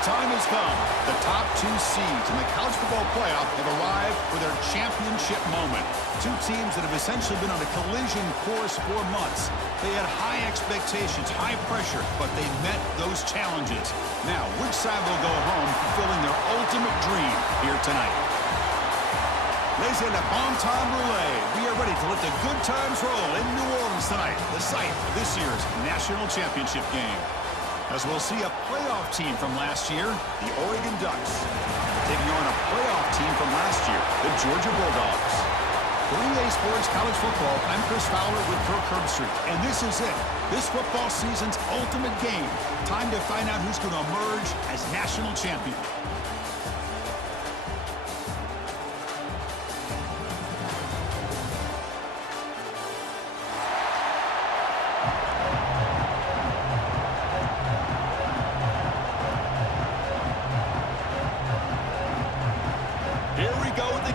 time has come. The top two seeds in the college football playoff have arrived for their championship moment. Two teams that have essentially been on a collision course for months. They had high expectations, high pressure, but they met those challenges. Now, which side will go home fulfilling their ultimate dream here tonight? Ladies and gentlemen, bon temps roulette. We are ready to let the good times roll in New Orleans tonight, the site of this year's national championship game. As we'll see a playoff team from last year, the Oregon Ducks, taking on a playoff team from last year, the Georgia Bulldogs. For EA Sports College Football, I'm Chris Fowler with Kirk Herbstreit, and this is it. This football season's ultimate game. Time to find out who's going to emerge as national champion.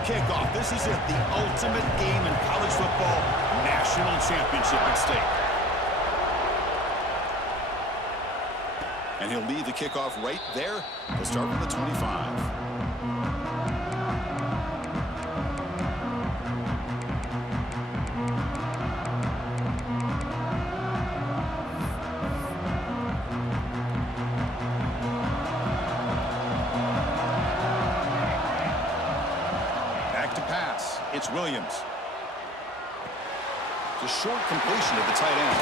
Kickoff. This is it, the ultimate game in college football, national championship at stake. And he'll lead the kickoff right there to start from the 25. It's Williams. It's a short completion of the tight end.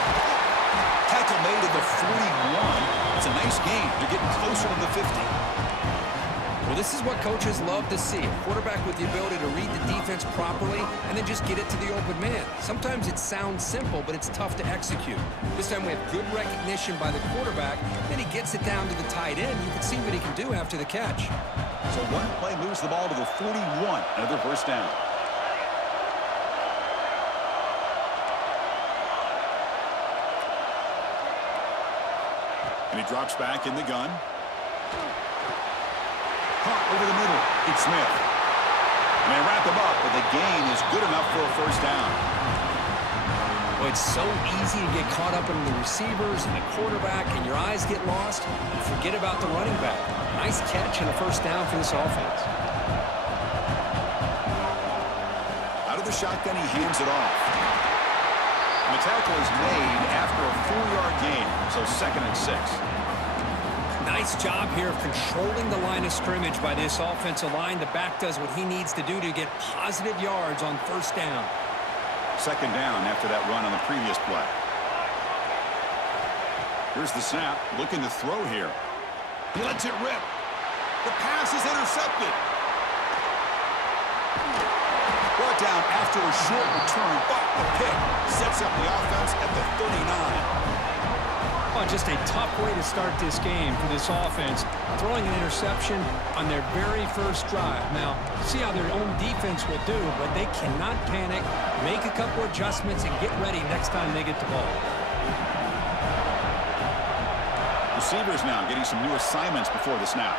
Tackle made at the 41. It's a nice gain. They're getting closer to the 50. Well, this is what coaches love to see. A quarterback with the ability to read the defense properly and then just get it to the open man. Sometimes it sounds simple, but it's tough to execute. This time we have good recognition by the quarterback. Then he gets it down to the tight end. You can see what he can do after the catch. So one play moves the ball to the 41. Another first down. And he drops back in the gun. Caught over the middle. It's Smith. And they wrap him up, but the gain is good enough for a first down. Well, it's so easy to get caught up in the receivers and the quarterback, and your eyes get lost. You forget about the running back. Nice catch and a first down for this offense. Out of the shotgun, he hands it off. And the tackle is made after a 4-yard gain, so 2nd and 6. Nice job here of controlling the line of scrimmage by this offensive line. The back does what he needs to do to get positive yards on first down. 2nd down after that run on the previous play. Here's the snap, looking to throw here. He lets it rip. The pass is intercepted. Brought down after a short return, but the pick sets up the offense at the 39. Oh, just a tough way to start this game for this offense. Throwing an interception on their very first drive. Now, see how their own defense will do, but they cannot panic, make a couple adjustments, and get ready next time they get the ball. Receivers now getting some new assignments before the snap.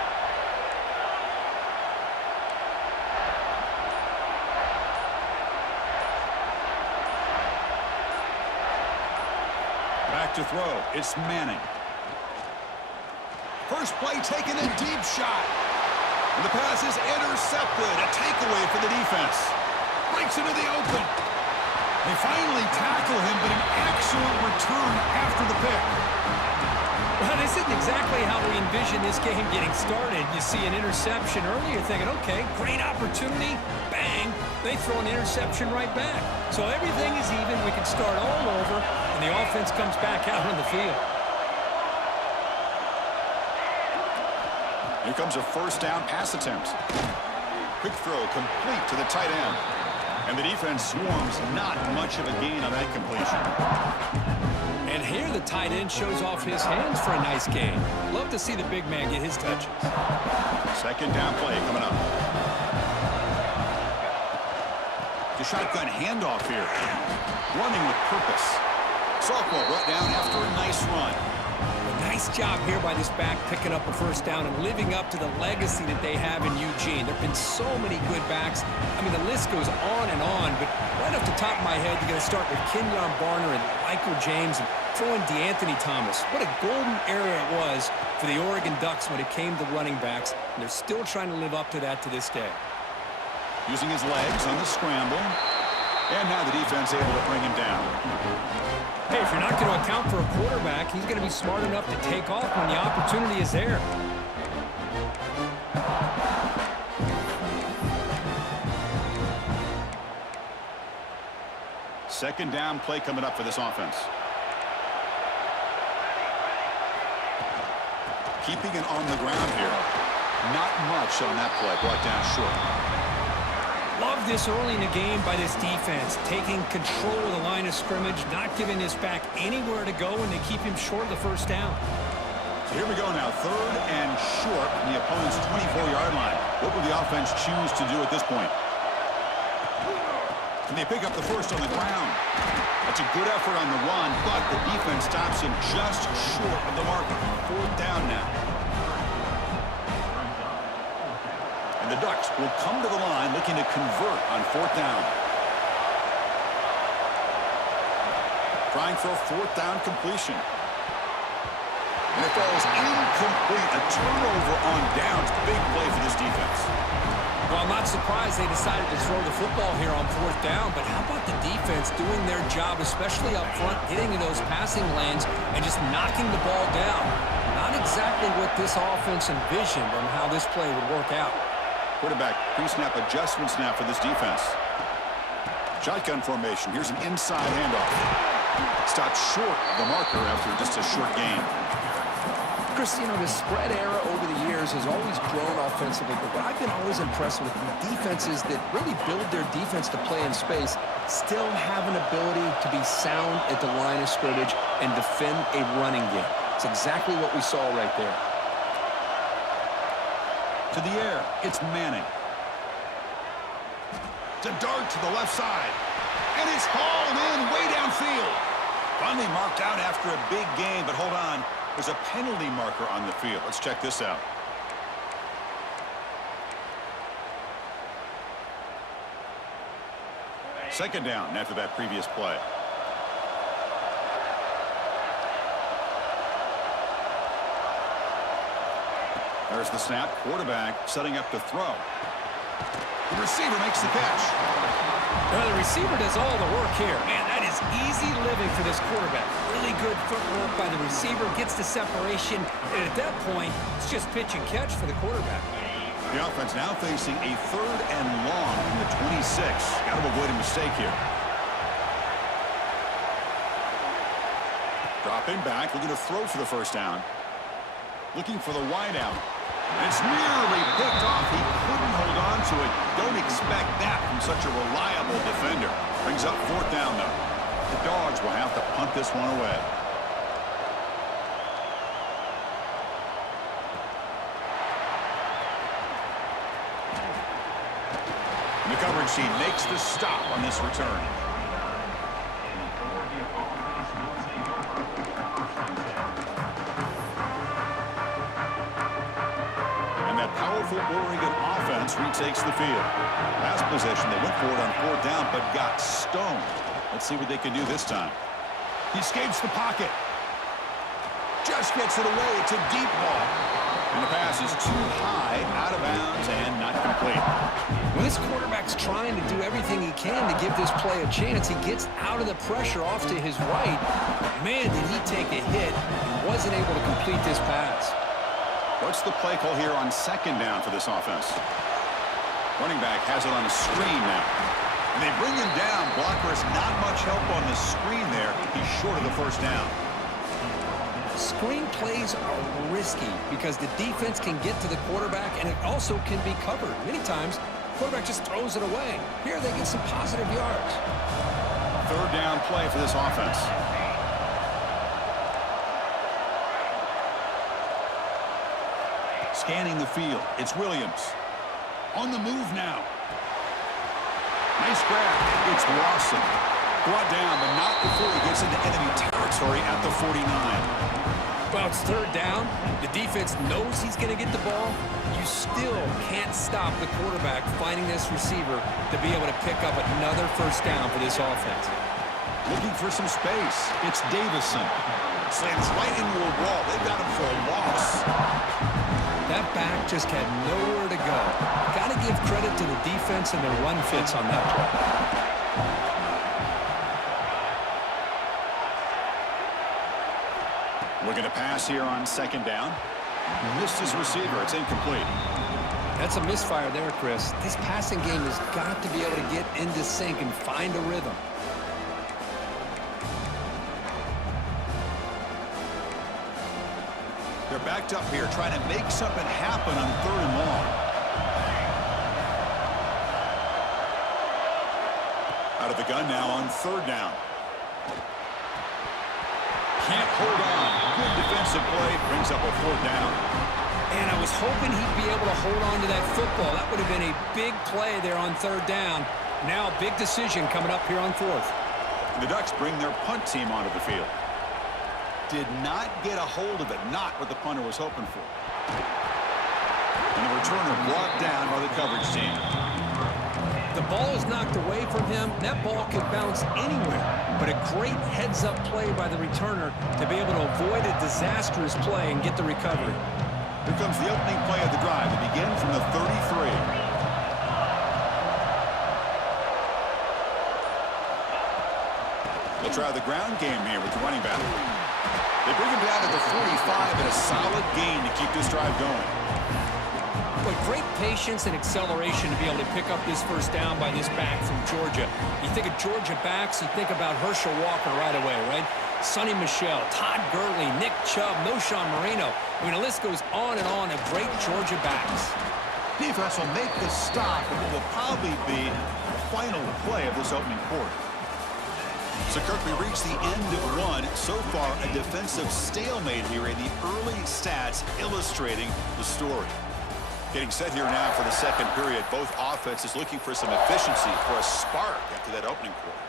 To throw, it's Manning. First play taken a deep shot. And the pass is intercepted. A takeaway for the defense. Breaks into the open. They finally tackle him, but an excellent return after the pick. Well, this isn't exactly how we envision this game getting started. You see an interception early, you're thinking, okay, great opportunity. Bang. They throw an interception right back. So everything is even. We can start all over, and the offense comes back out on the field. Here comes a first down pass attempt. Quick throw complete to the tight end. And the defense swarms, not much of a gain on that completion. And here the tight end shows off his hands for a nice gain. Love to see the big man get his touches. 2nd down play coming up. The shotgun handoff here. Running with purpose. Sophomore brought down after a nice run. Nice job here by this back picking up a first down and living up to the legacy that they have in Eugene. There have been so many good backs. I mean, the list goes on and on, but right off the top of my head, you're going to start with Kenyon Barner and Michael James and throw in DeAnthony Thomas. What a golden era it was for the Oregon Ducks when it came to running backs, and they're still trying to live up to that to this day. Using his legs on the scramble. And now the defense able to bring him down. Hey, if you're not going to account for a quarterback, he's going to be smart enough to take off when the opportunity is there. Second down play coming up for this offense. Keeping it on the ground here. Not much on that play. Brought down short. Love this early in the game by this defense, taking control of the line of scrimmage, not giving this back anywhere to go, and they keep him short of the first down. So here we go now, third and short from the opponent's 24-yard line. What will the offense choose to do at this point? Can they pick up the first on the ground? That's a good effort on the run, but the defense stops him just short of the marker. Fourth down now. And the Ducks will come to the line looking to convert on fourth down. Trying for a fourth down completion. And it falls incomplete. A turnover on downs. Big play for this defense. Well, I'm not surprised they decided to throw the football here on fourth down, but how about the defense doing their job, especially up front, getting in those passing lanes and just knocking the ball down? Not exactly what this offense envisioned on how this play would work out. Quarterback pre-snap adjustment snap for this defense. Shotgun formation. Here's an inside handoff. Stopped short of the marker after just a short gain. Chris, you know, the spread era over the years has always grown offensively, but what I've been always impressed with defenses that really build their defense to play in space still have an ability to be sound at the line of scrimmage and defend a running game. It's exactly what we saw right there. To the air, it's Manning. It's a dart to the left side. And it's hauled in way downfield. Finally marked out after a big gain, but hold on. There's a penalty marker on the field. Let's check this out. Second down after that previous play. There's the snap. Quarterback setting up to throw. The receiver makes the catch. Well, the receiver does all the work here. Man, that is easy living for this quarterback. Really good footwork by the receiver. Gets the separation. And at that point, it's just pitch and catch for the quarterback. The offense now facing a third and long from the 26. Got to avoid a mistake here. Dropping back, looking to throw for the first down. Looking for the wide out. It's nearly picked off. He couldn't hold on to it. Don't expect that from such a reliable defender. Brings up fourth down, though. The Dogs will have to punt this one away. And the coverage team makes the stop on this return. Powerful Oregon offense retakes the field. Last possession, they went for it on fourth down, but got stoned. Let's see what they can do this time. He escapes the pocket. Just gets it away. It's a deep ball. And the pass is too high, out of bounds, and not complete. Well, this quarterback's trying to do everything he can to give this play a chance. He gets out of the pressure off to his right. But man, did he take a hit and wasn't able to complete this pass. What's the play call here on second down for this offense? Running back has it on a screen now. And they bring him down. Blocker has not much help on the screen there. He's short of the first down. Screen plays are risky because the defense can get to the quarterback and it also can be covered. Many times, the quarterback just throws it away. Here they get some positive yards. Third down play for this offense. Scanning the field. It's Williams. On the move now. Nice grab. It's Lawson. Brought down, but not before he gets into enemy territory at the 49. Well, it's third down. The defense knows he's going to get the ball. You still can't stop the quarterback finding this receiver to be able to pick up another first down for this offense. Looking for some space. It's Davison. Slams right into a wall. They've got him for a loss. That back just had nowhere to go. Got to give credit to the defense and their run fits on that play. Looking to pass here on second down. Missed his receiver. It's incomplete. That's a misfire there, Chris. This passing game has got to be able to get into sync and find a rhythm. They're backed up here trying to make something happen on third and long. Out of the gun now on third down. Can't hold on. Good defensive play. Brings up a fourth down. And I was hoping he'd be able to hold on to that football. That would have been a big play there on third down. Now a big decision coming up here on fourth. The Ducks bring their punt team onto the field. Did not get a hold of it. Not what the punter was hoping for. And the returner brought down by the coverage team. The ball is knocked away from him. That ball could bounce anywhere. But a great heads-up play by the returner to be able to avoid a disastrous play and get the recovery. Here comes the opening play of the drive. They begin from the 33. They'll try the ground game here with the running back. They bring him down to the 45 and a solid gain to keep this drive going. But great patience and acceleration to be able to pick up this first down by this back from Georgia. You think of Georgia backs, you think about Herschel Walker right away, right? Sonny Michel, Todd Gurley, Nick Chubb, Noshawn Marino. I mean, the list goes on and on of great Georgia backs. Defense will make the stop, and it will probably be the final play of this opening quarter. So, Kirk, we reach the end of one. So far, a defensive stalemate here in the early stats illustrating the story. Getting set here now for the second period. Both offenses looking for some efficiency, for a spark after that opening quarter.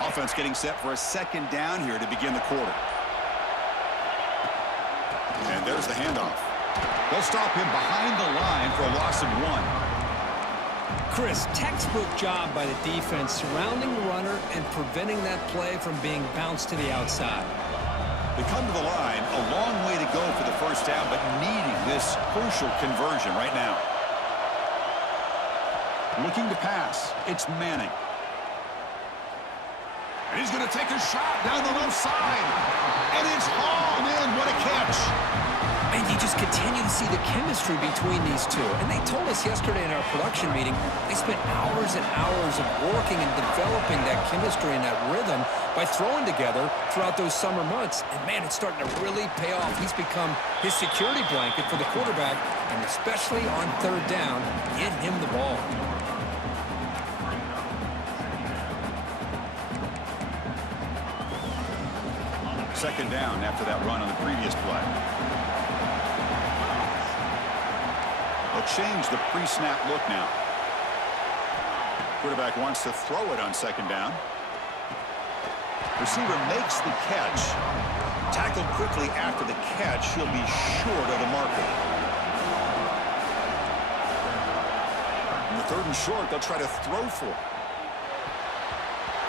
Offense getting set for a second down here to begin the quarter. And there's the handoff. They'll stop him behind the line for a loss of 1. Chris, textbook job by the defense surrounding the runner and preventing that play from being bounced to the outside. They come to the line, a long way to go for the first down, but needing this crucial conversion right now. Looking to pass. It's Manning. And he's going to take a shot down the left side. And it's hauled in. What a catch. And you just continue to see the chemistry between these two. And they told us yesterday in our production meeting, they spent hours and hours of working and developing that chemistry and that rhythm by throwing together throughout those summer months. And, man, it's starting to really pay off. He's become his security blanket for the quarterback, and especially on third down, get him the ball. Second down after that run on the previous play. They'll change the pre-snap look now. Quarterback wants to throw it on second down. Receiver makes the catch. Tackled quickly after the catch. He'll be short of the marker. In the third and short, they'll try to throw for it.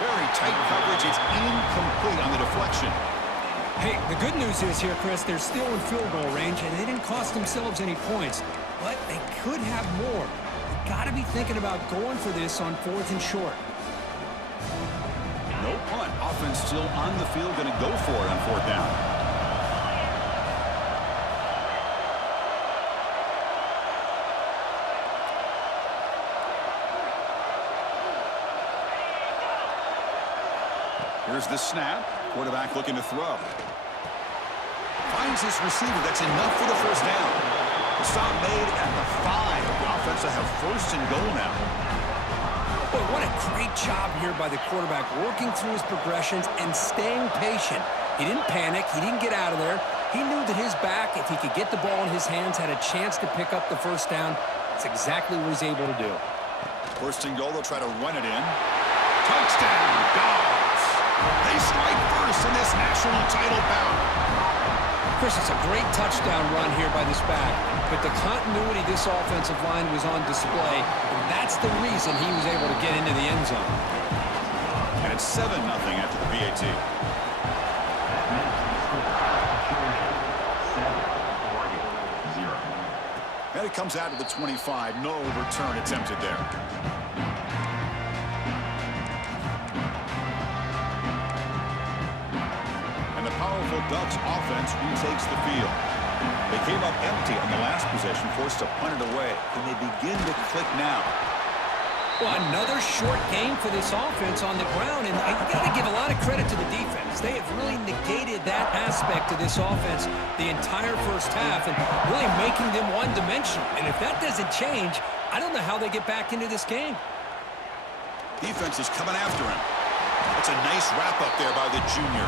Very tight coverage. It's incomplete on the deflection. Hey, the good news is here, Chris, they're still in field goal range, and they didn't cost themselves any points. But they could have more. They've got to be thinking about going for this on fourth and short. No punt. Offense still on the field, going to go for it on fourth down. Here's the snap. Quarterback looking to throw. Finds his receiver. That's enough for the first down. The stop made at the 5. The offense will have first and goal now. Boy, what a great job here by the quarterback, working through his progressions and staying patient. He didn't panic. He didn't get out of there. He knew that his back, if he could get the ball in his hands, had a chance to pick up the first down. That's exactly what he's able to do. First and goal, they'll try to run it in. Touchdown, Dogs! They strike first in this national title bout. Chris, it's a great touchdown run here by this back, but the continuity of this offensive line was on display, and that's the reason he was able to get into the end zone. And it's 7-0 after the PAT. And it comes out to the 25. No return attempted there. And the powerful Ducks offense retakes the field. They came up empty on the last possession, forced to punt it away. Can they begin to click now? Well, another short game for this offense on the ground, and you got to give a lot of credit to the defense. They have really negated that aspect of this offense the entire first half and really making them one-dimensional. And if that doesn't change, I don't know how they get back into this game. Defense is coming after him. That's a nice wrap-up there by the junior.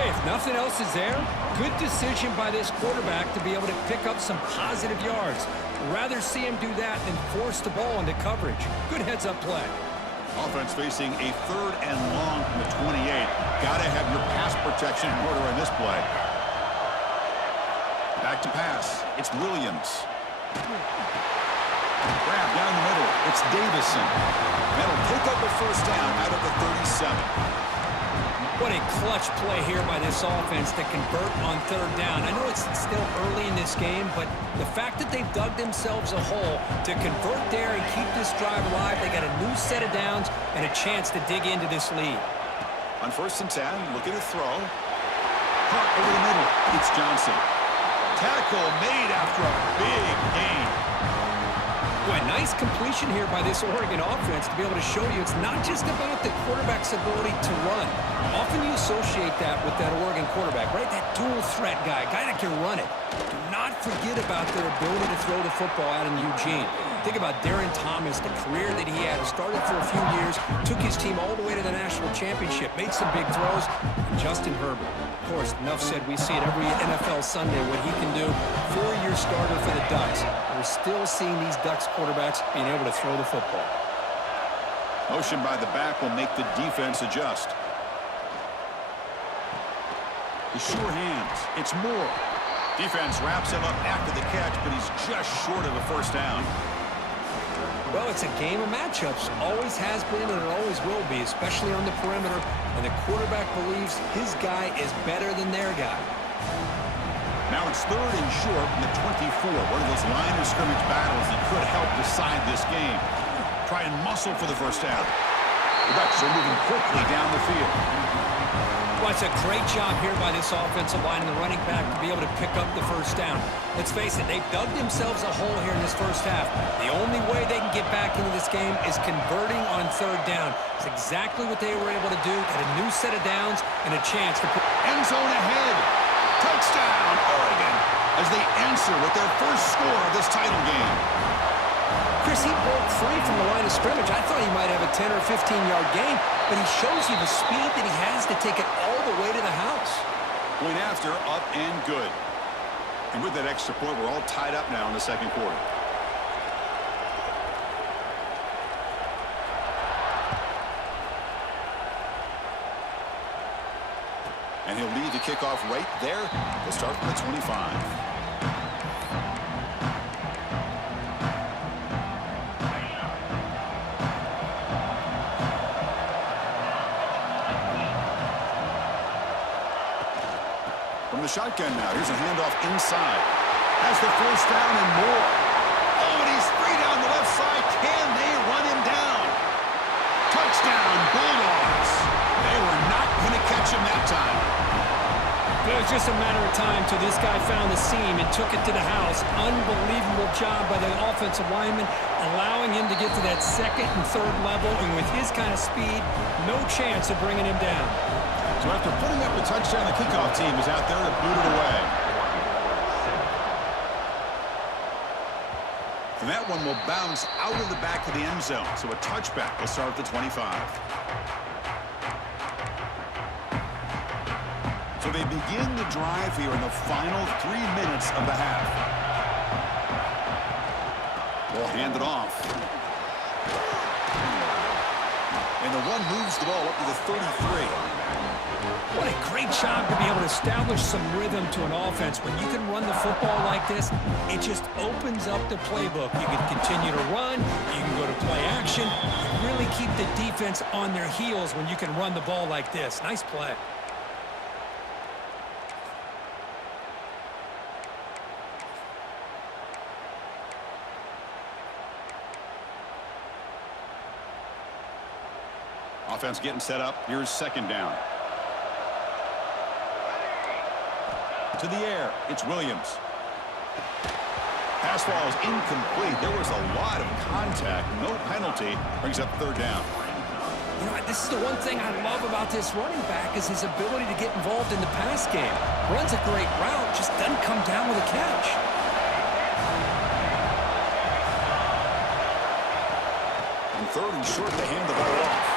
Hey, if nothing else is there, good decision by this quarterback to be able to pick up some positive yards. Rather see him do that than force the ball into coverage. Good heads-up play. Offense facing a 3rd and long from the 28. Got to have your pass protection in order in this play. Back to pass. It's Williams. Grab down the middle. It's Davison. That'll pick up a first down out of the 37. What a clutch play here by this offense to convert on 3rd down. I know it's still early in this game, but the fact that they've dug themselves a hole to convert there and keep this drive alive, they got a new set of downs and a chance to dig into this lead. On 1st and 10, looking to throw. Caught over the middle. It's Johnson. Tackle made after a big gain. Boy, nice completion here by this Oregon offense to be able to show you it's not just about the quarterback's ability to run. Often you associate that with that Oregon quarterback, right? That dual threat guy that can run it. Do not forget about their ability to throw the football out in Eugene. Think about Darren Thomas, the career that he had. Started for a few years, took his team all the way to the national championship, made some big throws. And Justin Herbert. Of course, enough said, we see it every NFL Sunday what he can do. 4-year starter for the Ducks. We're still seeing these Ducks quarterbacks being able to throw the football. Motion by the back will make the defense adjust. The sure hands. It's Moore. Defense wraps him up after the catch, but he's just short of a first down. Well, it's a game of matchups. Always has been and it always will be, especially on the perimeter. And the quarterback believes his guy is better than their guy. Now it's 3rd and short from the 24. One of those line of scrimmage battles that could help decide this game. Try and muscle for the first down. The Ducks are moving quickly down the field. Well, it's a great job here by this offensive line and the running back to be able to pick up the first down. Let's face it, they've dug themselves a hole here in this first half. The only way they can get back into this game is converting on 3rd down. It's exactly what they were able to do. Got a new set of downs and a chance to put end zone ahead. Touchdown, Oregon, as they answer with their first score of this title game. Chris, he broke free from the line of scrimmage. I thought he might have a 10 or 15-yard gain, but he shows you the speed that he has to take it all the way to the house. Point after, up and good. And with that extra point, we're all tied up now in the 2nd quarter. And he'll lead the kickoff right there. We'll start from the 25. The shotgun now. Here's a handoff inside. Has the first down and more. Oh, and he's free down the left side. Can they run him down? Touchdown, Bulldogs. They were not going to catch him that time. It was just a matter of time till this guy found the seam and took it to the house. Unbelievable job by the offensive lineman, allowing him to get to that 2nd and 3rd level. And with his kind of speed, no chance of bringing him down. So after putting up a touchdown, the kickoff team is out there to boot it away. And that one will bounce out of the back of the end zone. So a touchback will start at the 25. So they begin the drive here in the final 3 minutes of the half. Ball handed off. And the run moves the ball up to the 33. What a great job to be able to establish some rhythm to an offense. When you can run the football like this, it just opens up the playbook. You can continue to run. You can go to play action. You really keep the defense on their heels when you can run the ball like this. Nice play. Offense getting set up. Here's second down. To the air. It's Williams. Pass ball is incomplete. There was a lot of contact. No penalty. Brings up third down. You know, this is the one thing I love about this running back is his ability to get involved in the pass game. Runs a great route, just doesn't come down with a catch. And third and short, they hand the ball off.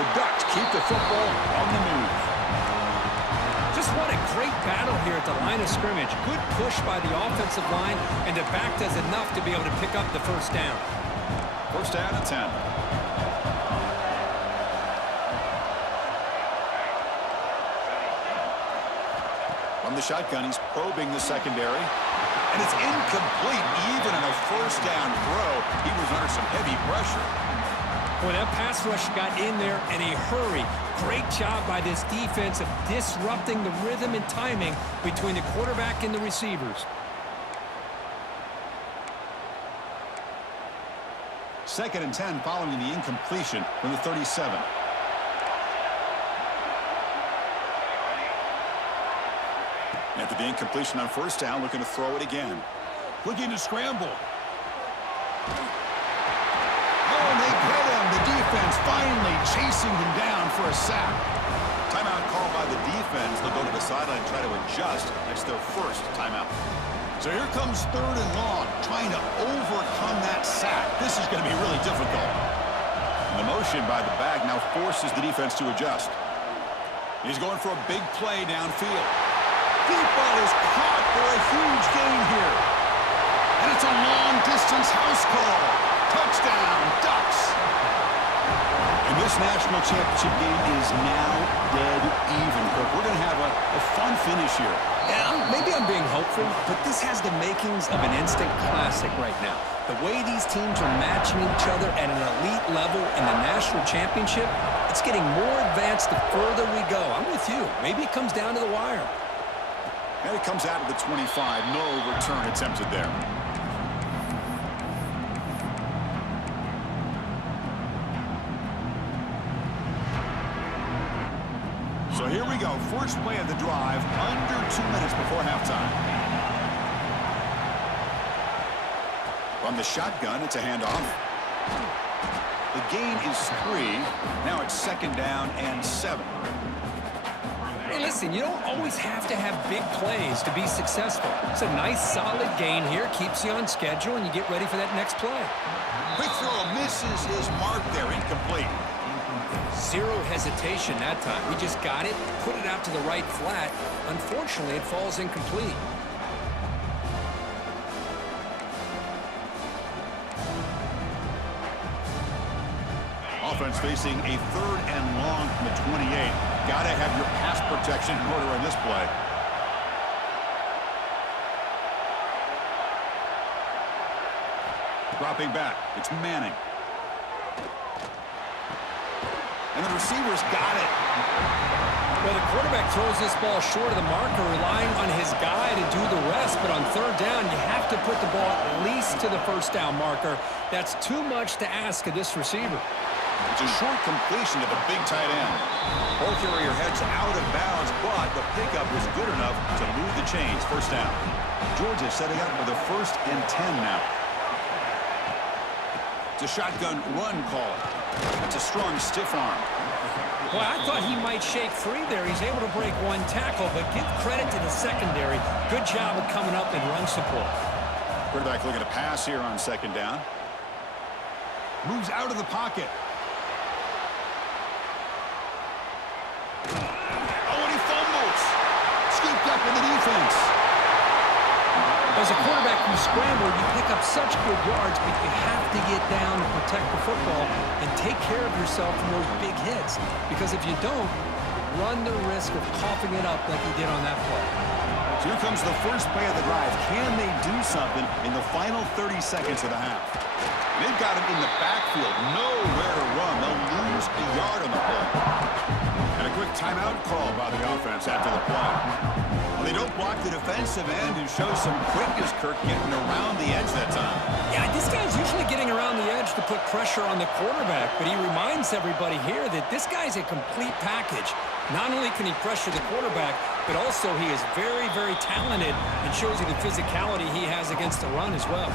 The Ducks keep the football on the move. Just what a great battle here at the line of scrimmage. Good push by the offensive line, and the back does enough to be able to pick up the first down. First down and 10. From the shotgun, he's probing the secondary. And it's incomplete, even in a first down throw. He was under some heavy pressure. Boy, that pass rush got in there in a hurry. Great job by this defense of disrupting the rhythm and timing between the quarterback and the receivers. Second and 10 following the incompletion from the 37. After the incompletion on first down, looking to throw it again. Looking to scramble. Oh, they get him. The defense finally chasing him down for a sack. Timeout called by the defense. They'll go to the sideline and try to adjust. That's their first timeout. So here comes third and long, trying to overcome that sack. This is going to be really difficult. And the motion by the back now forces the defense to adjust. He's going for a big play downfield. Deep ball is caught for a huge gain here. And it's a long-distance house call. Touchdown, Ducks. And this national championship game is now dead even. We're going to have a fun finish here. Yeah, maybe I'm being hopeful, but this has the makings of an instant classic right now. The way these teams are matching each other at an elite level in the national championship, it's getting more advanced the further we go. I'm with you. Maybe it comes down to the wire. And it comes out of the 25. No return attempted there. So here we go. First play of the drive, under 2 minutes before halftime. From the shotgun, it's a handoff. The gain is 3. Now it's second down and 7. Hey, listen, you don't always have to have big plays to be successful. It's a nice, solid gain here. Keeps you on schedule, and you get ready for that next play. Quick throw misses his mark there. Incomplete. Zero hesitation that time. He just got it, put it out to the right flat. Unfortunately, it falls incomplete. Offense facing a third and long from the 28. Got to have your pass protection in order on this play. Dropping back. It's Manning. And the receivers got it. Well, the quarterback throws this ball short of the marker, relying on his guy to do the rest. But on third down, you have to put the ball at least to the first down marker. That's too much to ask of this receiver. It's a short completion to the big tight end. Ball carrier heads out of bounds, but the pickup was good enough to move the chains. First down. Georgia setting up for the 1st and 10 now. It's a shotgun run call. It's a strong stiff arm. Well, I thought he might shake free there. He's able to break one tackle, but give credit to the secondary. Good job of coming up and run support. Quarterback looking to pass here on second down. Moves out of the pocket. Oh, and he fumbles. As a quarterback, you scramble, you pick up such good yards, but you have to get down and protect the football and take care of yourself from those big hits. Because if you don't, run the risk of coughing it up like he did on that play. So here comes the first play of the drive. Can they do something in the final 30 seconds of the half? They've got him in the backfield. Nowhere to run. They'll lose a yard on the play. And a quick timeout call by the offense after the play. Well, they don't block the defensive end, who shows some quickness, Kirk, getting around the edge that time. Yeah, this guy's usually getting around the edge to put pressure on the quarterback, but he reminds everybody here that this guy's a complete package. Not only can he pressure the quarterback, but also he is very, very talented and shows you the physicality he has against the run as well.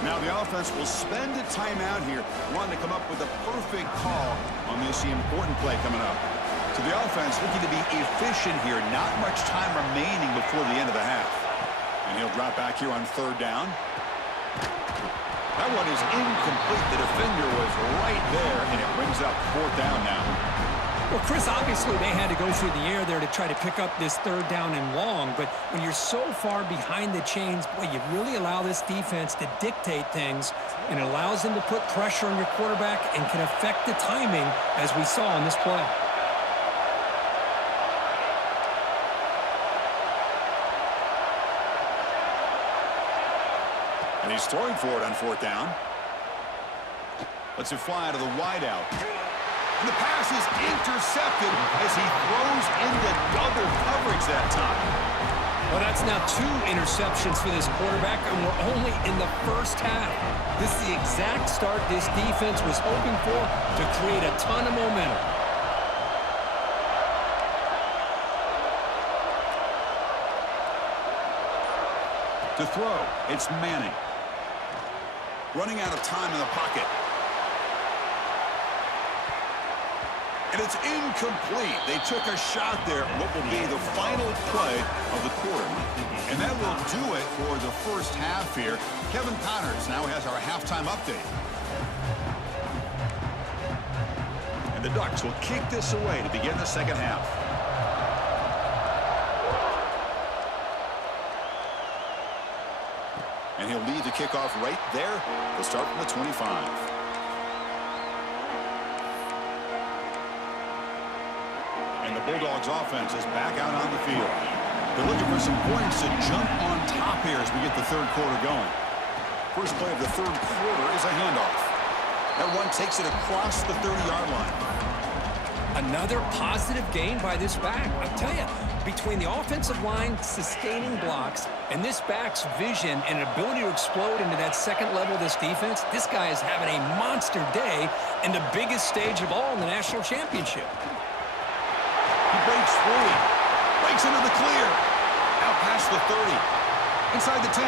Now the offense will spend a timeout here, wanting to come up with a perfect call on this important play coming up. So the offense looking to be efficient here. Not much time remaining before the end of the half. And he'll drop back here on third down. That one is incomplete. The defender was right there, and it brings up fourth down now. Well, Chris, obviously they had to go through the air there to try to pick up this third down and long, but when you're so far behind the chains, boy, you really allow this defense to dictate things, and it allows them to put pressure on your quarterback and can affect the timing, as we saw on this play. And he's throwing for it on fourth down. Lets it fly to the wideout. And the pass is intercepted as he throws into double coverage that time. Well, that's now 2 interceptions for this quarterback, and we're only in the first half. This is the exact start this defense was hoping for to create a ton of momentum. To throw, it's Manning. Running out of time in the pocket. And it's incomplete. They took a shot there, what will be the final play of the quarter. And that will do it for the first half here. Kevin Connors now has our halftime update. And the Ducks will kick this away to begin the second half. And he'll lead the kickoff right there. They'll start from the 25. And the Bulldogs offense is back out on the field. They're looking for some points to jump on top here as we get the third quarter going. First play of the third quarter is a handoff. That one takes it across the 30-yard line. Another positive gain by this back. I'll tell you, between the offensive line sustaining blocks and this back's vision and ability to explode into that second level of this defense, this guy is having a monster day in the biggest stage of all in the national championship. He breaks free. Breaks into the clear. Out past the 30. Inside the 10.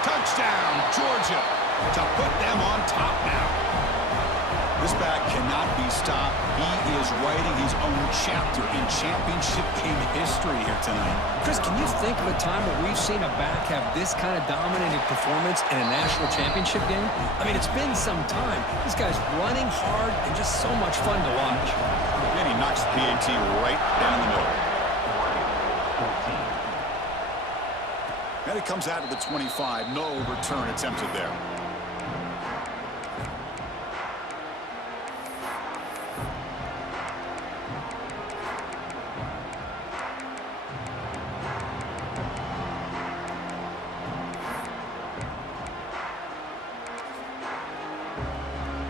Touchdown, Georgia. To put them on top now. This back cannot be stopped. He is writing his own chapter in championship game history here tonight. Chris, can you think of a time where we've seen a back have this kind of dominating performance in a national championship game? I mean, it's been some time. This guy's running hard and just so much fun to watch. And he knocks the PAT right down the middle. Then it comes out to the 25. No return attempted there.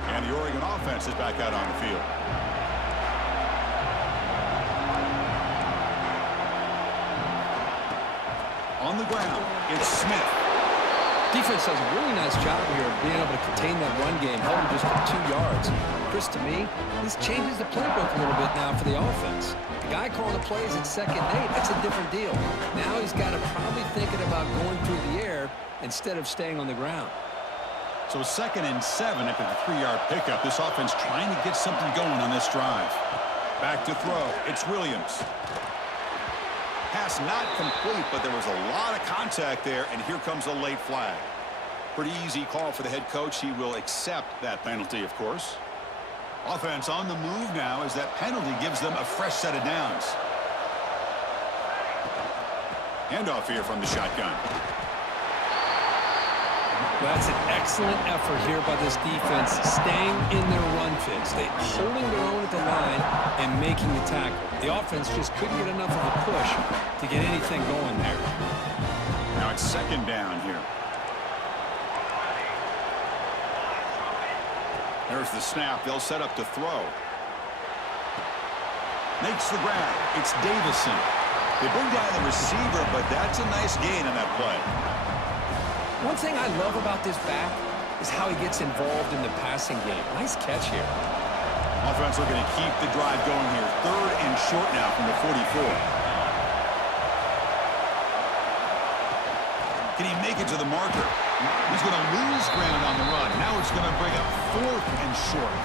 And the Oregon offense is back out on the field. On the ground, it's Smith. Defense does a really nice job here of being able to contain that run game, held him just for 2 yards. Chris, to me, this changes the playbook a little bit now for the offense. The guy calling the plays at 2nd and 8, that's a different deal. Now he's got to probably thinking about going through the air instead of staying on the ground. So 2nd and 7 after the 3-yard pickup. This offense trying to get something going on this drive. Back to throw. It's Williams. Pass not complete, but there was a lot of contact there, and here comes a late flag. Pretty easy call for the head coach. He will accept that penalty, of course. Offense on the move now as that penalty gives them a fresh set of downs. Handoff here from the shotgun. That's an excellent effort here by this defense, staying in their run fix. They holding their own at the line and making the tackle. The offense just couldn't get enough of a push to get anything going there. Now it's second down here. There's the snap. They'll set up to throw. Makes the grab. It's Davison. They bring down the receiver, but that's a nice gain on that play. One thing I love about this back is how he gets involved in the passing game. Nice catch here. Offense looking to keep the drive going here. Third and short now from the 44. Can he make it to the marker? He's going to lose ground on the run. Now it's going to bring up fourth and short.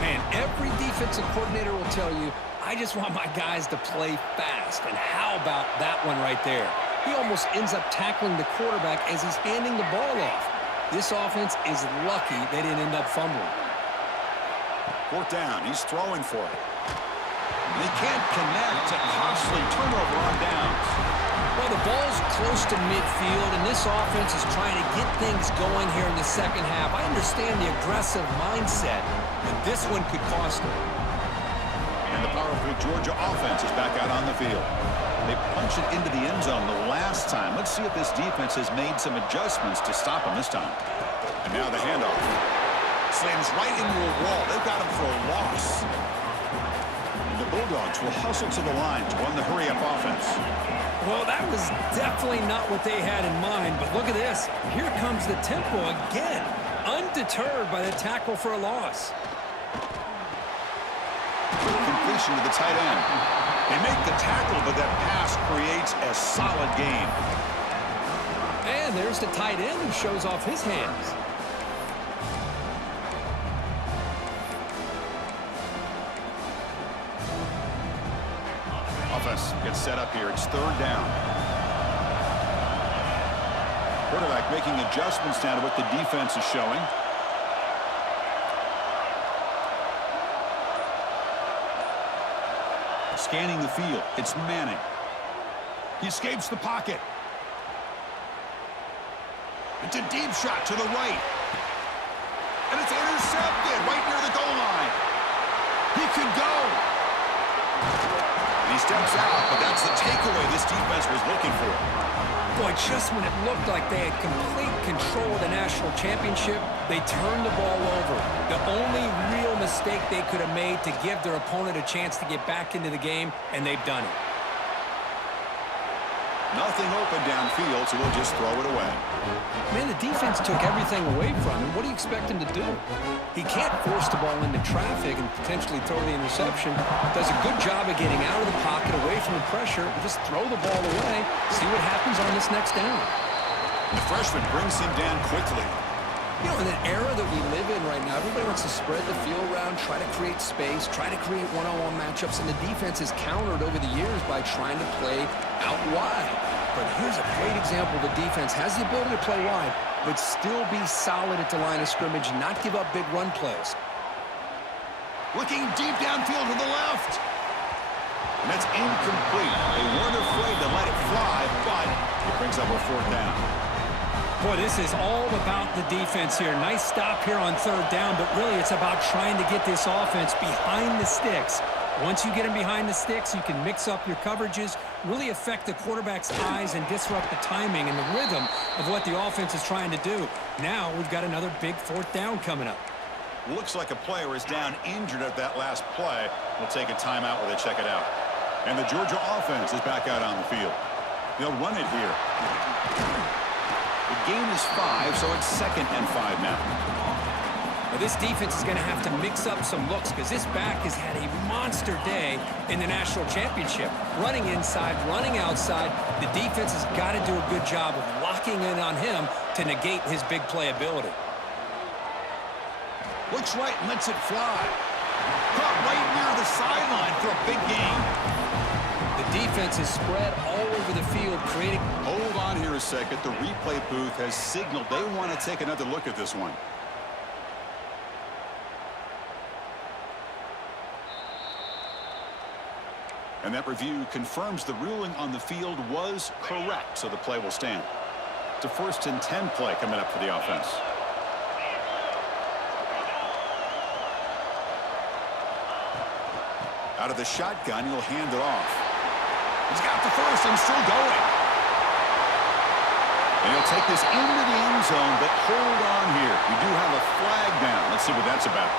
Man, every defensive coordinator will tell you, I just want my guys to play fast. And how about that one right there? He almost ends up tackling the quarterback as he's handing the ball off. This offense is lucky they didn't end up fumbling. Fourth down. He's throwing for it. They can't connect. A costly turnover on downs. Well, the ball's close to midfield, and this offense is trying to get things going here in the second half. I understand the aggressive mindset, but this one could cost them. And the powerful Georgia offense is back out on the field. They punched it into the end zone the last time. Let's see if this defense has made some adjustments to stop them this time. And now the handoff. Slams right into a wall. They've got him for a loss. And the Bulldogs will hustle to the line to run the hurry-up offense. Well, that was definitely not what they had in mind, but look at this. Here comes the tempo again, undeterred by the tackle for a loss. Quick completion to the tight end. They make the tackle, but that pass creates a solid gain. And there's the tight end who shows off his hands. Offense gets set up here. It's third down. Quarterback making adjustments now to what the defense is showing. Scanning the field. It's Manning. He escapes the pocket. It's a deep shot to the right. And it's intercepted right near the goal line. He could go. And he steps out, but that's the takeaway this defense was looking for. Boy, just when it looked like they had complete control of the national championship, they turned the ball over. The only real mistake they could have made to give their opponent a chance to get back into the game, and they've done it. Nothing open downfield, so we'll just throw it away. Man, the defense took everything away from him. What do you expect him to do? He can't force the ball into traffic and potentially throw the interception. Does a good job of getting out of the pocket, away from the pressure, and just throw the ball away. See what happens on this next down. The freshman brings him down quickly. You know, in the era that we live in right now, everybody wants to spread the field around, try to create space, try to create one-on-one matchups, and the defense is countered over the years by trying to play out wide. But here's a great example. The defense has the ability to play wide, but still be solid at the line of scrimmage and not give up big run plays. Looking deep downfield to the left. And that's incomplete. They weren't afraid to let it fly, but it brings up a fourth down. Boy, this is all about the defense here. Nice stop here on third down, but really it's about trying to get this offense behind the sticks. Once you get them behind the sticks, you can mix up your coverages, really affect the quarterback's eyes and disrupt the timing and the rhythm of what the offense is trying to do. Now we've got another big fourth down coming up. Looks like a player is down injured at that last play. We'll take a timeout while they check it out. And the Georgia offense is back out on the field. They'll run it here. The game is 5, so it's 2nd and 5 now. Well, this defense is going to have to mix up some looks because this back has had a monster day in the national championship. Running inside, running outside. The defense has got to do a good job of locking in on him to negate his big play ability. Looks right and lets it fly. Caught right near the sideline for a big gain. The defense is spread all over the field, creating... Hold on here a second. The replay booth has signaled they want to take another look at this one. And that review confirms the ruling on the field was correct, so the play will stand. It's a 1st and 10 play coming up for the offense. Out of the shotgun, he'll hand it off. He's got the first and still going. And he'll take this into the end zone, but hold on here. We do have a flag down. Let's see what that's about.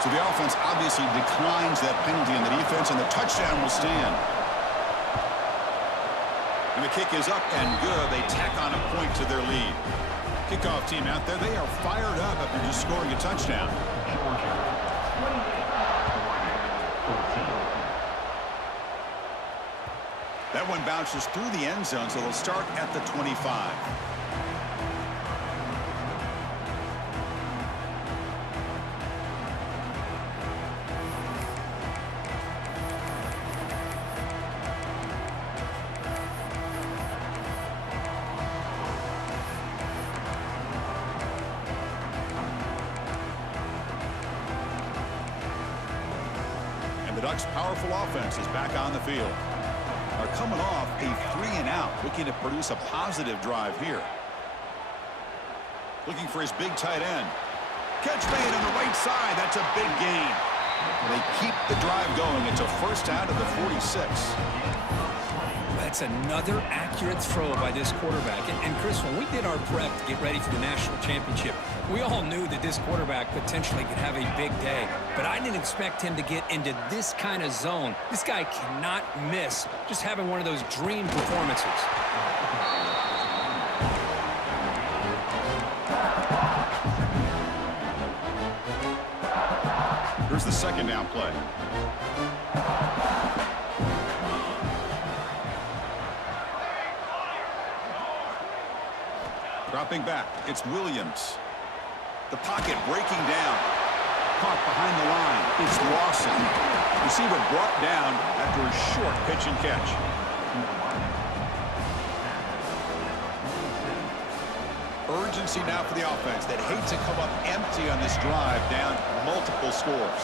So the offense obviously declines that penalty in the defense, and the touchdown will stand. And the kick is up and good. They tack on a point to their lead. Kickoff team out there, they are fired up after just scoring a touchdown. That one bounces through the end zone, so they'll start at the 25. And the Ducks' powerful offense is back on the field. Are coming off a 3-and-out, looking to produce a positive drive here. Looking for his big tight end. Catch made on the right side. That's a big gain. They keep the drive going. It's a 1st out of the 46. That's another accurate throw by this quarterback. And Chris, when we did our prep to get ready for the national championship, we all knew that this quarterback potentially could have a big day. But I didn't expect him to get into this kind of zone. This guy cannot miss just having one of those dream performances. Here's the 2nd down play. Dropping back, it's Williams. The pocket breaking down. Caught behind the line. It's Lawson. Receiver brought down after a short pitch and catch. Urgency now for the offense that hates to come up empty on this drive, down multiple scores.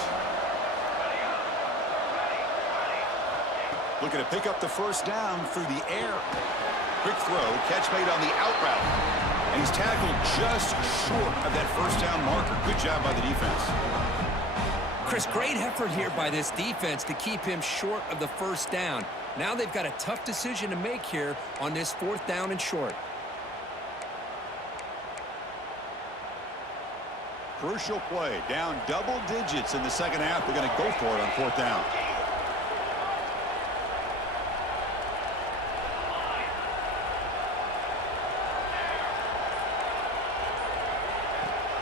Looking to pick up the 1st down through the air. Quick throw, catch made on the out route. And he's tackled just short of that 1st down marker. Good job by the defense. Chris, great effort here by this defense to keep him short of the 1st down. Now they've got a tough decision to make here on this 4th down and short. Crucial play, down double digits in the 2nd half. They're going to go for it on 4th down.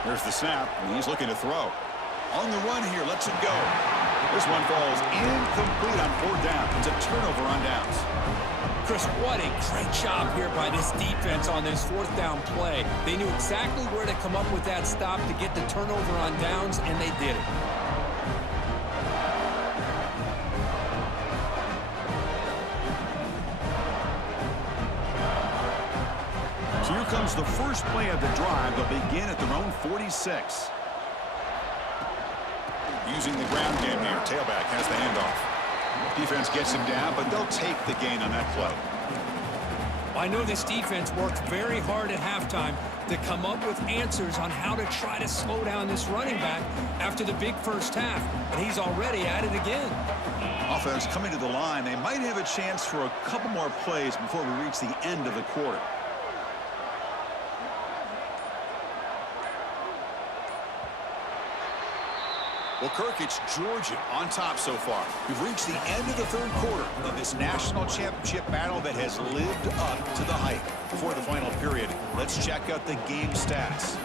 There's the snap, and he's looking to throw. On the run here, lets it go. This one falls incomplete on 4th down. It's a turnover on downs. Chris, what a great job here by this defense on this 4th down play. They knew exactly where to come up with that stop to get the turnover on downs, and they did it. So here comes the first play of the drive. They'll begin at their own 46. Using the ground game here. Tailback has the handoff. Defense gets him down, but they'll take the gain on that play. I know this defense worked very hard at halftime to come up with answers on how to try to slow down this running back after the big 1st half, and he's already at it again. Offense coming to the line. They might have a chance for a couple more plays before we reach the end of the quarter. Well, Kirk, it's Georgia on top so far. We've reached the end of the 3rd quarter of this national championship battle that has lived up to the hype. Before the final period, let's check out the game stats.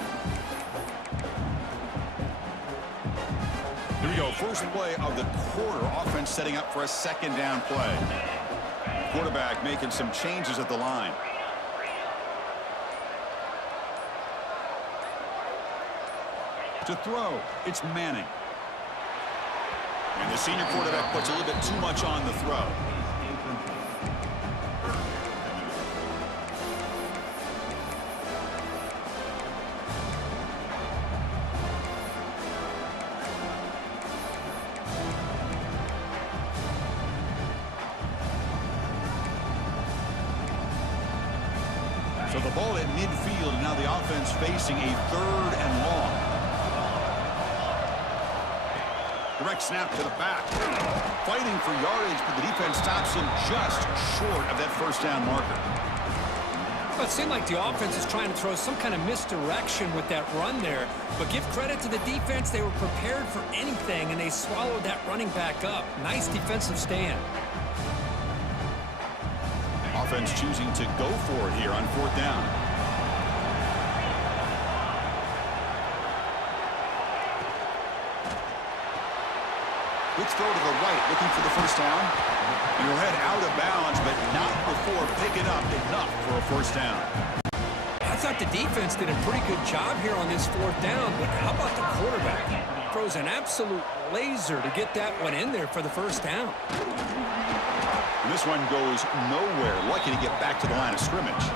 Here we go. First play of the quarter. Offense setting up for a 2nd down play. Quarterback making some changes at the line. To throw, it's Manning. And the senior quarterback puts a little bit too much on the throw. So the ball at midfield, and now the offense facing a 3rd and long. Direct snap to the back. Fighting for yardage, but the defense stops him just short of that first down marker. Well, it seemed like the offense is trying to throw some kind of misdirection with that run there. But give credit to the defense. They were prepared for anything, and they swallowed that running back up. Nice defensive stand. Offense choosing to go for it here on 4th down. Quick throw to the right, looking for the first down. And he'll head out of bounds, but not before picking up enough for a first down. I thought the defense did a pretty good job here on this 4th down, but how about the quarterback? Throws an absolute laser to get that one in there for the first down. And this one goes nowhere. Lucky to get back to the line of scrimmage.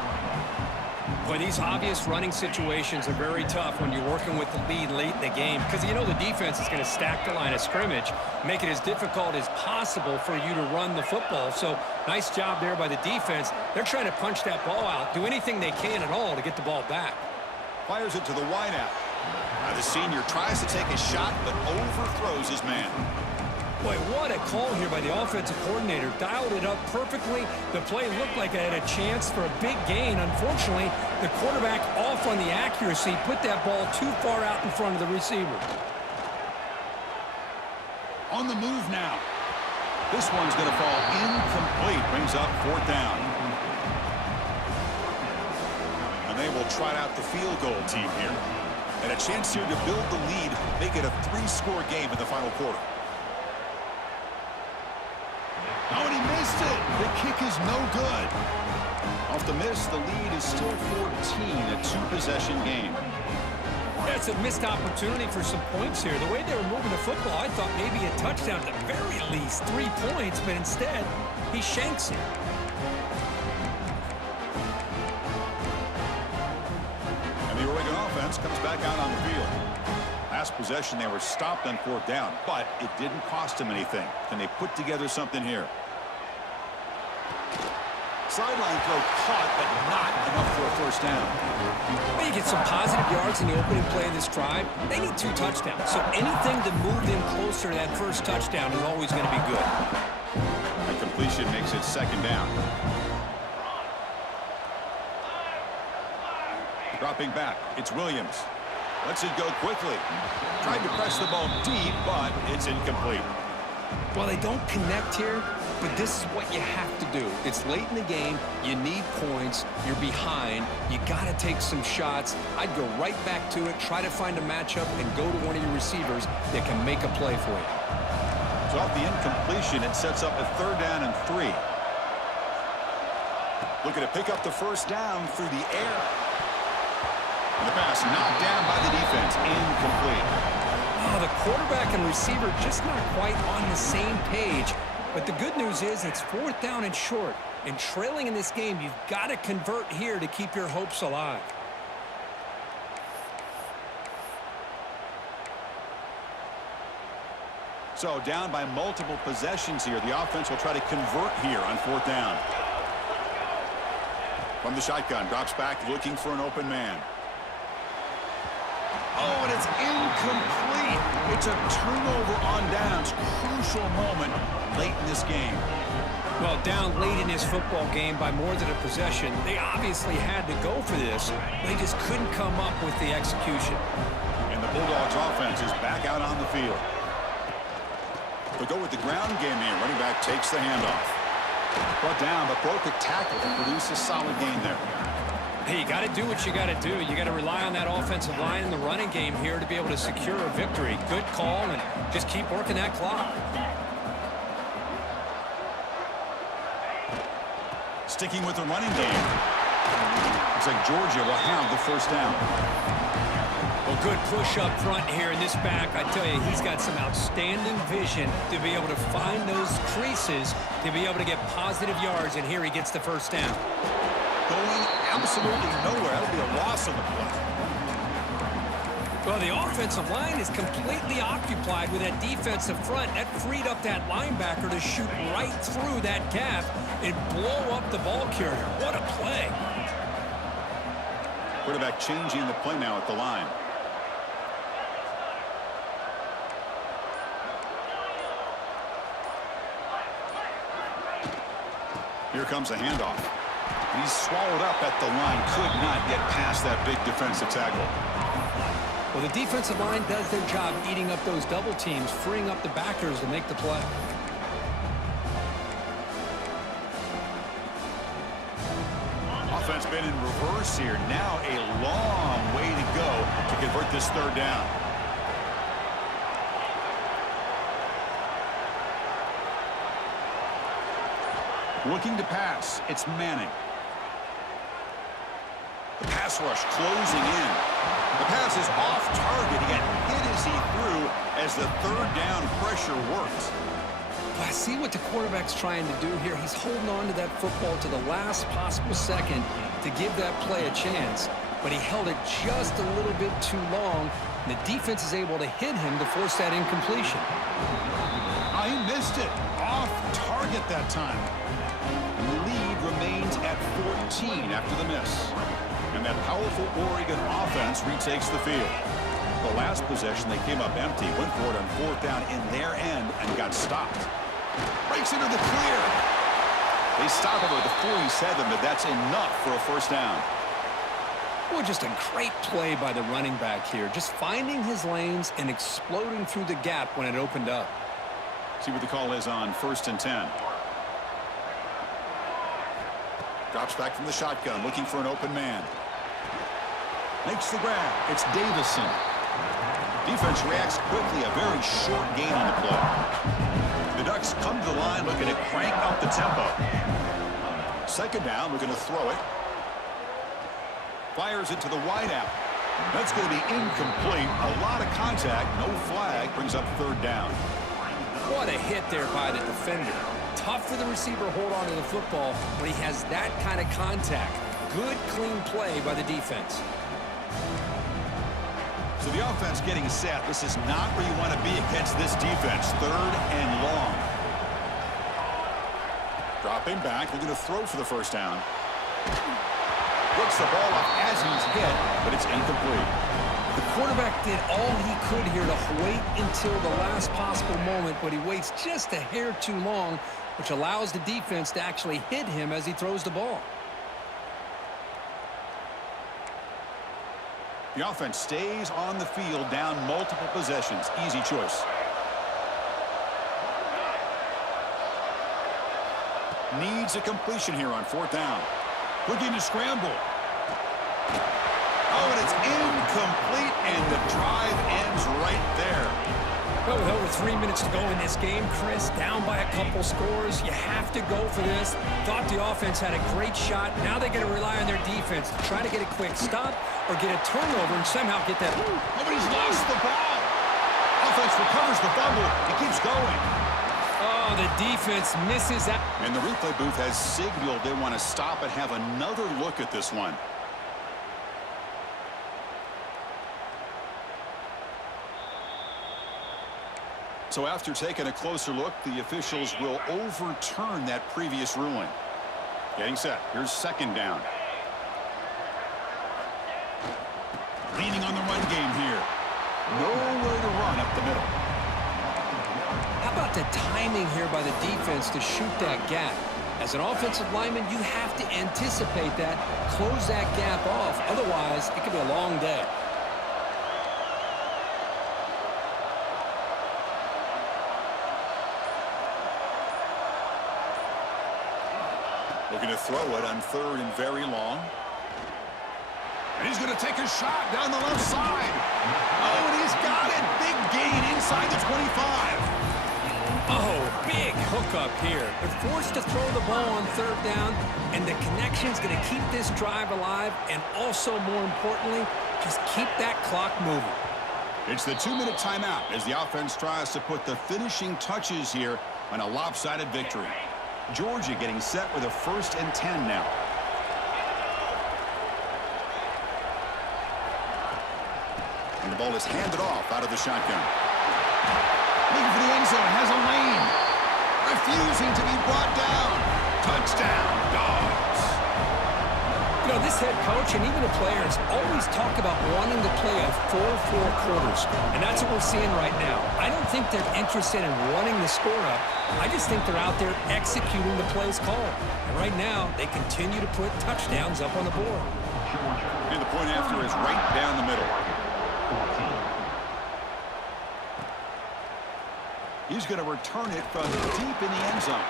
Boy, these obvious running situations are very tough when you're working with the lead late in the game, because you know the defense is going to stack the line of scrimmage, make it as difficult as possible for you to run the football. So nice job there by the defense. They're trying to punch that ball out, do anything they can at all to get the ball back. Fires it to the wideout. Now the senior tries to take a shot, but overthrows his man. Boy, what a call here by the offensive coordinator. Dialed it up perfectly. The play looked like it had a chance for a big gain. Unfortunately, the quarterback off on the accuracy, put that ball too far out in front of the receiver. On the move now. This one's going to fall incomplete. Brings up 4th down. And they will trot out the field goal team here. And a chance here to build the lead, make it a 3-score game in the final quarter. Oh, and he missed it. The kick is no good. Off the miss, the lead is still 14, a 2-possession game. That's a missed opportunity for some points here. The way they were moving the football, I thought maybe a touchdown at the very least, 3 points, but instead, he shanks it. And the Oregon offense comes back out on the field. Last possession, they were stopped on 4th down, but it didn't cost them anything. Can they put together something here? Sideline throw caught, but not enough for a first down. Well, you get some positive yards in the opening play of this drive. They need 2 touchdowns, so anything to move them closer to that first touchdown is always going to be good. A completion makes it 2nd down. Dropping back, it's Williams. Lets it go quickly. Tried to press the ball deep, but it's incomplete. Well, they don't connect here, but this is what you have to do. It's late in the game. You need points. You're behind. You got to take some shots. I'd go right back to it, try to find a matchup, and go to one of your receivers that can make a play for you. So off the incompletion, it sets up a 3rd down and 3. Looking to pick up the first down through the air. And the pass knocked down by the defense. Incomplete. Oh, the quarterback and receiver just not quite on the same page. But the good news is it's 4th down and short. And trailing in this game, you've got to convert here to keep your hopes alive. So down by multiple possessions here. The offense will try to convert here on 4th down. From the shotgun, drops back looking for an open man. Oh, and it's incomplete. It's a turnover on downs. Crucial moment late in this game. Well, down late in this football game by more than a possession, they obviously had to go for this. They just couldn't come up with the execution. And the Bulldogs offense is back out on the field. They'll go with the ground game here. Running back takes the handoff. Brought down, but broke a tackle to produce a solid gain there. Hey, you got to do what you got to do. You got to rely on that offensive line in the running game here to be able to secure a victory. Good call, and just keep working that clock. Sticking with the running game. Looks like Georgia will have the first down. Well, good push up front here in this back. I tell you, he's got some outstanding vision to be able to find those creases, to be able to get positive yards, and here he gets the first down. Going absolutely nowhere. That'll be a loss on the play. Well, the offensive line is completely occupied with that defensive front. That freed up that linebacker to shoot right through that gap and blow up the ball carrier. What a play. Quarterback changing the play now at the line. Here comes a handoff. He's swallowed up at the line. Could not get past that big defensive tackle. Well, the defensive line does their job eating up those double teams, freeing up the backers to make the play. Offense been in reverse here. Now a long way to go to convert this third down. Looking to pass. It's Manning. The pass rush closing in. The pass is off target. He got hit as he threw as the third down pressure worked. Well, I see what the quarterback's trying to do here. He's holding on to that football to the last possible second to give that play a chance. But he held it just a little bit too long. And the defense is able to hit him to force that incompletion. Oh, he missed it. Off target that time. And the lead remains at 14 after the miss. And that powerful Oregon offense retakes the field. The last possession, they came up empty, went for it on fourth down in their end and got stopped. Breaks into the clear. They stop him at the 47, but that's enough for a first down. Well, just a great play by the running back here. Just finding his lanes and exploding through the gap when it opened up. See what the call is on 1st and 10. Drops back from the shotgun, looking for an open man. Makes the grab. It's Davison. Defense reacts quickly. A very short gain on the play. The Ducks come to the line looking to crank up the tempo. Second down, we're going to throw it. Fires it to the wideout. That's going to be incomplete. A lot of contact. No flag. Brings up third down. What a hit there by the defender. Tough for the receiver to hold on to the football when he has that kind of contact. Good, clean play by the defense. So the offense getting set. This is not where you want to be against this defense. Third and long. Dropping back. They're going to throw for the first down. Gets the ball up as he's hit, but it's incomplete. The quarterback did all he could here to wait until the last possible moment, but he waits just a hair too long, which allows the defense to actually hit him as he throws the ball. The offense stays on the field, down multiple possessions. Easy choice. Needs a completion here on fourth down. Looking to scramble. Oh, and it's incomplete, and the drive ends right there. Well, with over 3 minutes to go in this game, Chris, down by a couple scores, you have to go for this. Thought the offense had a great shot. Now they're going to rely on their defense to try to get a quick stop or get a turnover and somehow get that. Nobody's lost the ball. Offense recovers the fumble. It keeps going. Oh, the defense misses that. And the replay booth has signaled they want to stop and have another look at this one. So after taking a closer look, the officials will overturn that previous ruling. Getting set. Here's second down. Leaning on the run game here. Nowhere to run up the middle. How about the timing here by the defense to shoot that gap? As an offensive lineman, you have to anticipate that, close that gap off. Otherwise, it could be a long day. Looking to throw it on third and very long. And he's going to take a shot down the left side. Oh, and he's got it. Big gain inside the 25. Oh, big hookup here. They're forced to throw the ball on third down, and the connection's going to keep this drive alive, and also, more importantly, just keep that clock moving. It's the 2-minute timeout as the offense tries to put the finishing touches here on a lopsided victory. Georgia getting set with a 1st and 10 now. And the ball is handed off out of the shotgun. Looking for the end zone, has a lane. Refusing to be brought down. Touchdown, Dogs. You You know, this head coach and even the players always talk about wanting to play a 4-4 quarters, and that's what we're seeing right now. I don't think they're interested in running the score up. I just think they're out there executing the plays called. And right now, they continue to put touchdowns up on the board. And the point after is right down the middle. He's going to return it from deep in the end zone.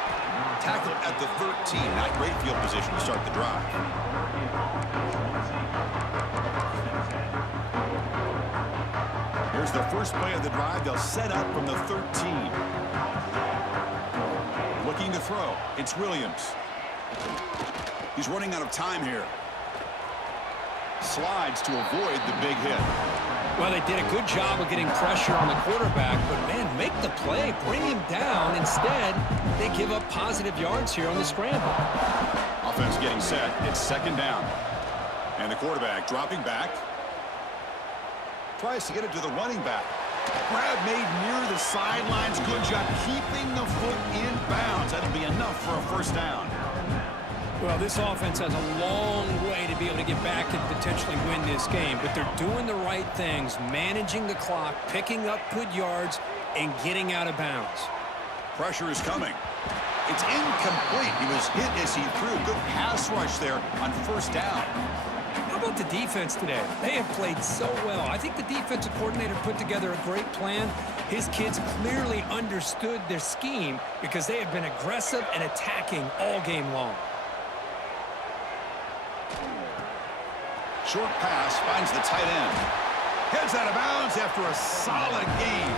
Tackled at the 13. Not great field position to start the drive. Here's the first play of the drive. They'll set up from the 13. Looking to throw. It's Williams. He's running out of time here. Slides to avoid the big hit. Well, they did a good job of getting pressure on the quarterback, but, man, make the play. Bring him down. Instead, they give up positive yards here on the scramble. Offense getting set. It's second down. And the quarterback dropping back. Tries to get it to the running back. Grab made near the sidelines. Good job keeping the foot in bounds. That'll be enough for a first down. Well, this offense has a long way to be able to get back and potentially win this game, but they're doing the right things, managing the clock, picking up good yards, and getting out of bounds. Pressure is coming. It's incomplete. He was hit as he threw. Good pass rush there on first down. How about the defense today? They have played so well. I think the defensive coordinator put together a great plan. His kids clearly understood their scheme because they have been aggressive and attacking all game long. Short pass finds the tight end. Heads out of bounds after a solid game.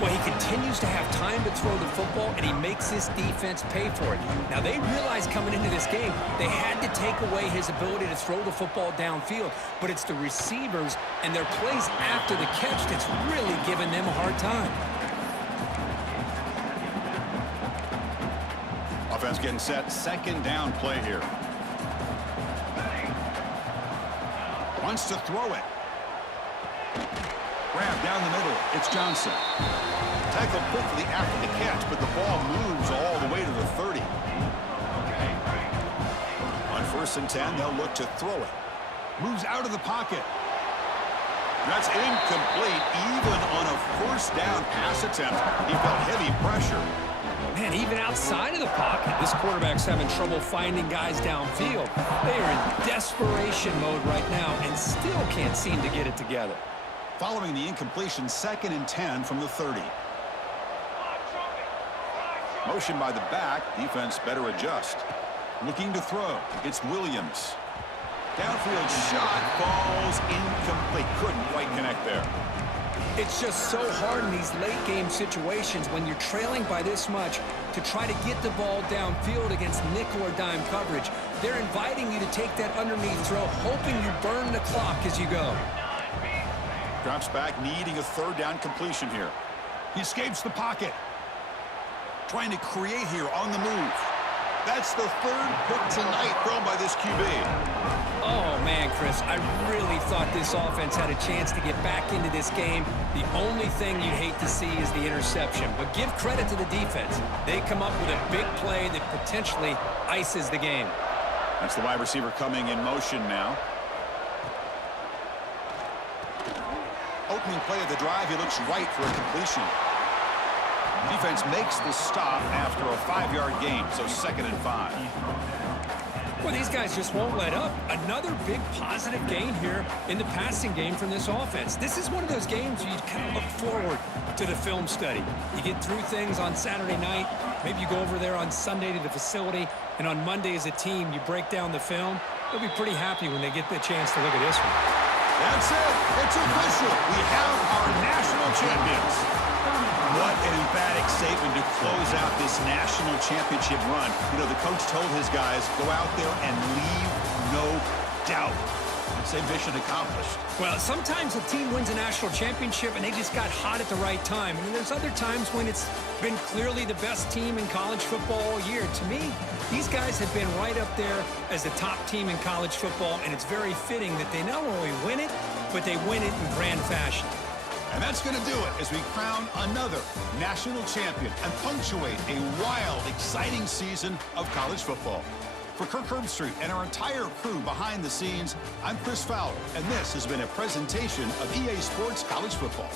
Well, he continues to have time to throw the football, and he makes this defense pay for it. Now, they realized coming into this game they had to take away his ability to throw the football downfield, but it's the receivers and their plays after the catch that's really giving them a hard time. Offense getting set. Second down play here. Wants to throw it. Grab down the middle. It's Johnson. Tackled quickly after the catch, but the ball moves all the way to the 30. On 1st and 10, they'll look to throw it. Moves out of the pocket. That's incomplete. Even on a first down pass attempt, he felt heavy pressure. Man, even outside of the pocket, this quarterback's having trouble finding guys downfield. They are in desperation mode right now and still can't seem to get it together. Following the incompletion, 2nd and 10 from the 30. Motion by the back. Defense better adjust. Looking to throw. It's Williams. Downfield shot falls incomplete. Couldn't quite connect there. It's just so hard in these late game situations when you're trailing by this much to try to get the ball downfield against nickel or dime coverage. They're inviting you to take that underneath throw, hoping you burn the clock as you go. Drops back, needing a 3rd down completion here. He escapes the pocket. Trying to create here on the move. That's the 3rd pick tonight thrown by this QB. Oh, man, Chris, I really thought this offense had a chance to get back into this game. The only thing you'd hate to see is the interception. But give credit to the defense. They come up with a big play that potentially ices the game. That's the wide receiver coming in motion now. Opening play of the drive, he looks right for a completion. Defense makes the stop after a 5-yard gain, so 2nd and 5. Well, these guys just won't let up. Another big positive gain here in the passing game from this offense. This is one of those games where you kind of look forward to the film study. You get through things on Saturday night. Maybe you go over there on Sunday to the facility, and on Monday as a team, you break down the film. They'll be pretty happy when they get the chance to look at this one. That's it. It's official. We have our national champions. What an emphatic statement to close out this national championship run. You know, the coach told his guys, go out there and leave no doubt. Same mission accomplished. Well, sometimes a team wins a national championship and they just got hot at the right time. And then there's other times when it's been clearly the best team in college football all year. To me, these guys have been right up there as the top team in college football, and it's very fitting that they not only win it, but they win it in grand fashion. And that's going to do it as we crown another national champion and punctuate a wild, exciting season of college football. For Kirk Herbstreit and our entire crew behind the scenes, I'm Chris Fowler, and this has been a presentation of EA Sports College Football.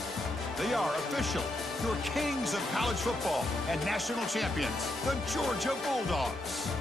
They are official, your kings of college football and national champions, the Georgia Bulldogs.